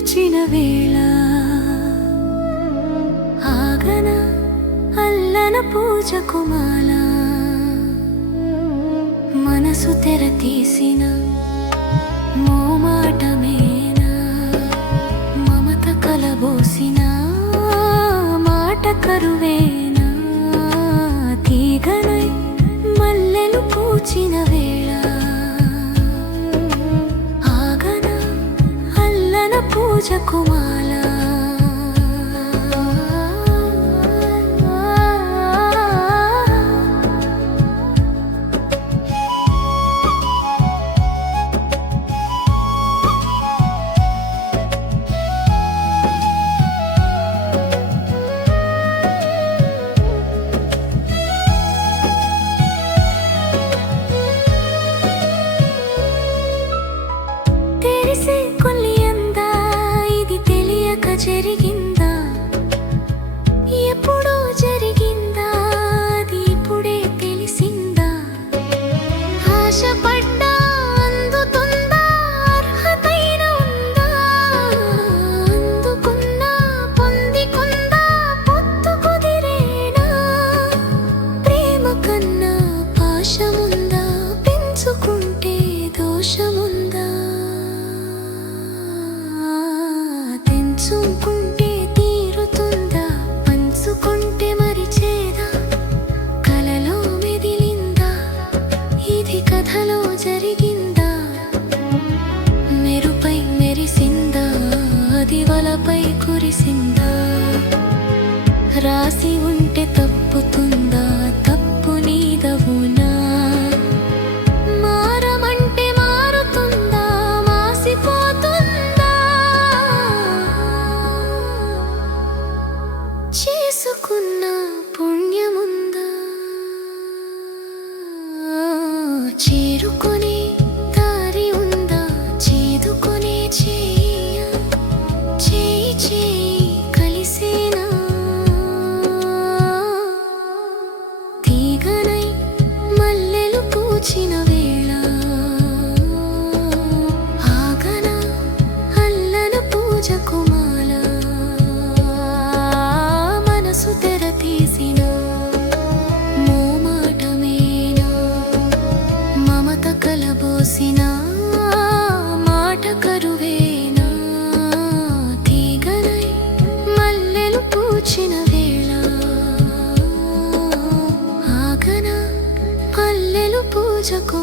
చూచిన వేళ ఆగన అల్లన పూజ కుమాల మనసు తెర తీసిన మోమాటమేనా? మమత కలబోసిన మాట కరువేనా? తీగనై మల్లెలు పూచిన వేళ রাজকুমার రాసి ఉంటే తప్పుతుందా? తప్పు నీదవునా? మారమంటే మారుతుందా? మాసిపోతుందా? చేసుకున్న పుణ్యముందా? చేరుకునే కలబోసిన మాట కరువేనా? తీగనై మల్లెలు పూచిన వేళ. ఆగన మల్లెలు పూజకు